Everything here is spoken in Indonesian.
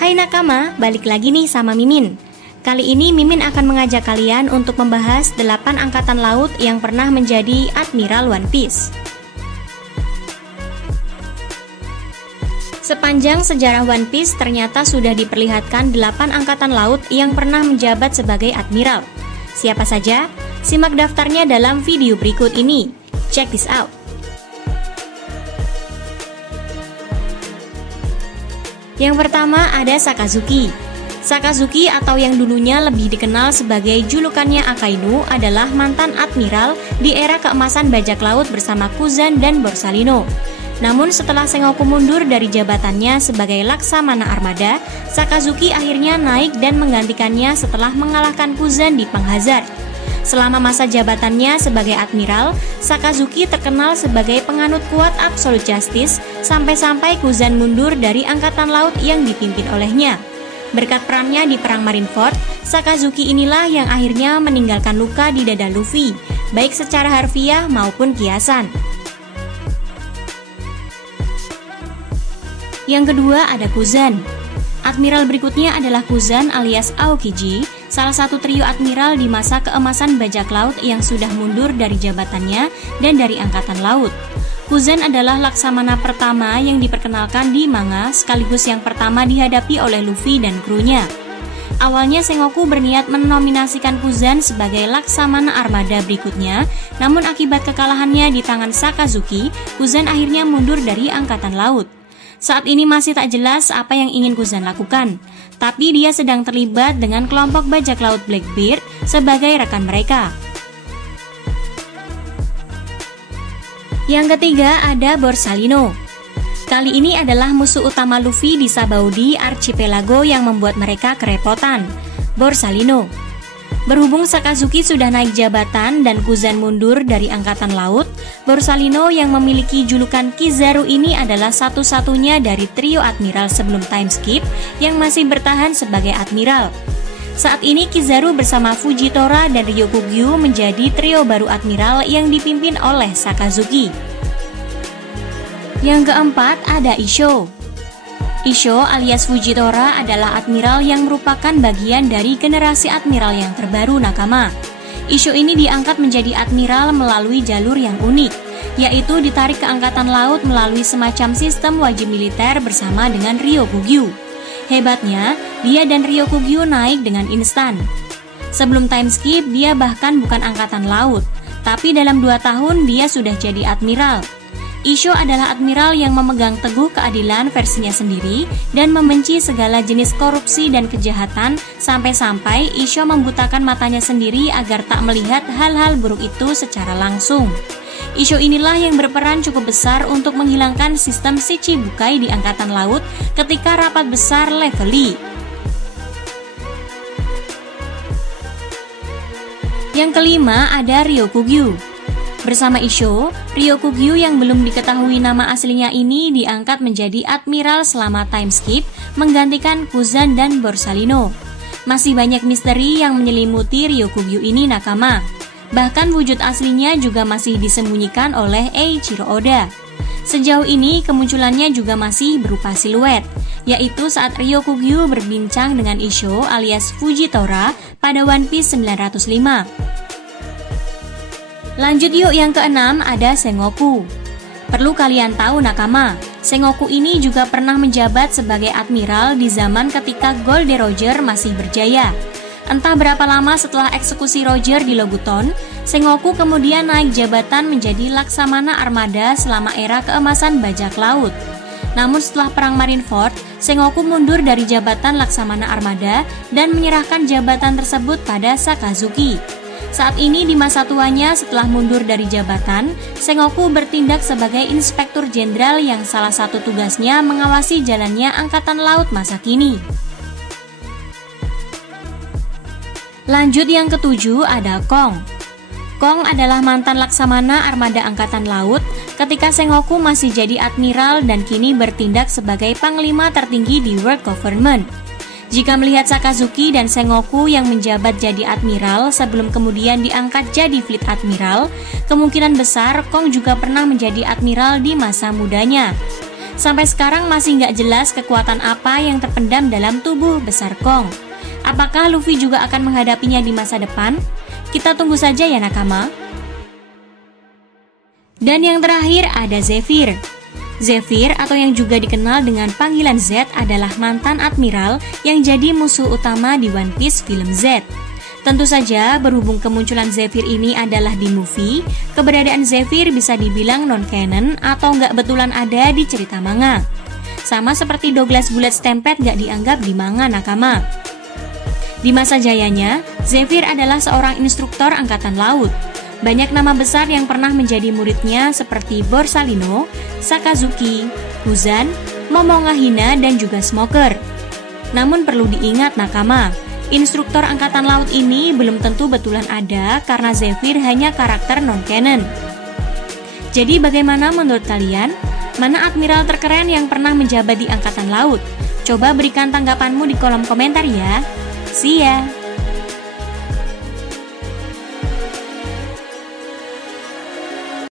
Hai nakama, balik lagi nih sama Mimin. Kali ini Mimin akan mengajak kalian untuk membahas 8 angkatan laut yang pernah menjadi Admiral One Piece. Sepanjang sejarah One Piece ternyata sudah diperlihatkan 8 angkatan laut yang pernah menjabat sebagai admiral. Siapa saja? Simak daftarnya dalam video berikut ini. Check this out. Yang pertama ada Sakazuki. Sakazuki atau yang dulunya lebih dikenal sebagai julukannya Akainu adalah mantan admiral di era keemasan bajak laut bersama Kuzan dan Borsalino. Namun setelah Sengoku mundur dari jabatannya sebagai Laksamana Armada, Sakazuki akhirnya naik dan menggantikannya setelah mengalahkan Kuzan di Penghazard. Selama masa jabatannya sebagai admiral, Sakazuki terkenal sebagai penganut kuat absolute justice sampai-sampai Kuzan mundur dari angkatan laut yang dipimpin olehnya. Berkat perannya di Perang Marineford, Sakazuki inilah yang akhirnya meninggalkan luka di dada Luffy, baik secara harfiah maupun kiasan. Yang kedua ada Kuzan. Admiral berikutnya adalah Kuzan alias Aokiji, salah satu trio admiral di masa keemasan bajak laut yang sudah mundur dari jabatannya dan dari angkatan laut. Kuzan adalah laksamana pertama yang diperkenalkan di manga sekaligus yang pertama dihadapi oleh Luffy dan krunya. Awalnya Sengoku berniat menominasikan Kuzan sebagai laksamana armada berikutnya, namun akibat kekalahannya di tangan Sakazuki, Kuzan akhirnya mundur dari angkatan laut. Saat ini masih tak jelas apa yang ingin Kuzan lakukan, tapi dia sedang terlibat dengan kelompok bajak laut Blackbeard sebagai rekan mereka. Yang ketiga ada Borsalino. Kali ini adalah musuh utama Luffy di Sabaudi Archipelago yang membuat mereka kerepotan, Borsalino. Berhubung Sakazuki sudah naik jabatan dan Kuzan mundur dari angkatan laut, Borsalino yang memiliki julukan Kizaru ini adalah satu-satunya dari trio admiral sebelum time skip yang masih bertahan sebagai admiral. Saat ini Kizaru bersama Fujitora dan Ryokugyu menjadi trio baru admiral yang dipimpin oleh Sakazuki. Yang keempat ada Issho. Issho alias Fujitora adalah admiral yang merupakan bagian dari generasi admiral yang terbaru nakama. Issho ini diangkat menjadi admiral melalui jalur yang unik, yaitu ditarik ke angkatan laut melalui semacam sistem wajib militer bersama dengan Ryokugyu. Hebatnya, dia dan Ryokugyu naik dengan instan. Sebelum time skip, dia bahkan bukan angkatan laut, tapi dalam 2 tahun dia sudah jadi admiral. Issho adalah admiral yang memegang teguh keadilan versinya sendiri dan membenci segala jenis korupsi dan kejahatan sampai-sampai Issho membutakan matanya sendiri agar tak melihat hal-hal buruk itu secara langsung. Issho inilah yang berperan cukup besar untuk menghilangkan sistem Shichibukai di angkatan laut ketika rapat besar Levely. Yang kelima ada Ryokugyu. Bersama Issho, Ryokugyu yang belum diketahui nama aslinya ini diangkat menjadi admiral selama time skip menggantikan Kuzan dan Borsalino. Masih banyak misteri yang menyelimuti Ryokugyu ini nakama. Bahkan wujud aslinya juga masih disembunyikan oleh Eiichiro Oda. Sejauh ini kemunculannya juga masih berupa siluet, yaitu saat Ryokugyu berbincang dengan Issho alias Fujitora pada One Piece 905. Lanjut yuk, yang keenam ada Sengoku. Perlu kalian tahu nakama, Sengoku ini juga pernah menjabat sebagai admiral di zaman ketika Gold Roger masih berjaya. Entah berapa lama setelah eksekusi Roger di Loguton, Sengoku kemudian naik jabatan menjadi Laksamana Armada selama era keemasan bajak laut. Namun setelah Perang Marineford, Sengoku mundur dari jabatan Laksamana Armada dan menyerahkan jabatan tersebut pada Sakazuki. Saat ini di masa tuanya setelah mundur dari jabatan, Sengoku bertindak sebagai Inspektur Jenderal yang salah satu tugasnya mengawasi jalannya Angkatan Laut masa kini. Lanjut yang ketujuh ada Kong. Kong adalah mantan Laksamana Armada Angkatan Laut ketika Sengoku masih jadi admiral dan kini bertindak sebagai panglima tertinggi di World Government. Jika melihat Sakazuki dan Sengoku yang menjabat jadi admiral sebelum kemudian diangkat jadi fleet admiral, kemungkinan besar Kong juga pernah menjadi admiral di masa mudanya. Sampai sekarang masih nggak jelas kekuatan apa yang terpendam dalam tubuh besar Kong. Apakah Luffy juga akan menghadapinya di masa depan? Kita tunggu saja ya nakama. Dan yang terakhir ada Zephyr. Zephyr atau yang juga dikenal dengan panggilan Z adalah mantan admiral yang jadi musuh utama di One Piece film Z. Tentu saja berhubung kemunculan Zephyr ini adalah di movie, keberadaan Zephyr bisa dibilang non-canon atau nggak betulan ada di cerita manga. Sama seperti Douglas Bullet Stampede nggak dianggap di manga nakama. Di masa jayanya, Zephyr adalah seorang instruktur angkatan laut. Banyak nama besar yang pernah menjadi muridnya seperti Borsalino, Sakazuki, Muzan, Momonga-hina, dan juga Smoker. Namun perlu diingat nakama, instruktur angkatan laut ini belum tentu betulan ada karena Zephyr hanya karakter non-canon. Jadi bagaimana menurut kalian? Mana admiral terkeren yang pernah menjabat di angkatan laut? Coba berikan tanggapanmu di kolom komentar ya. See ya!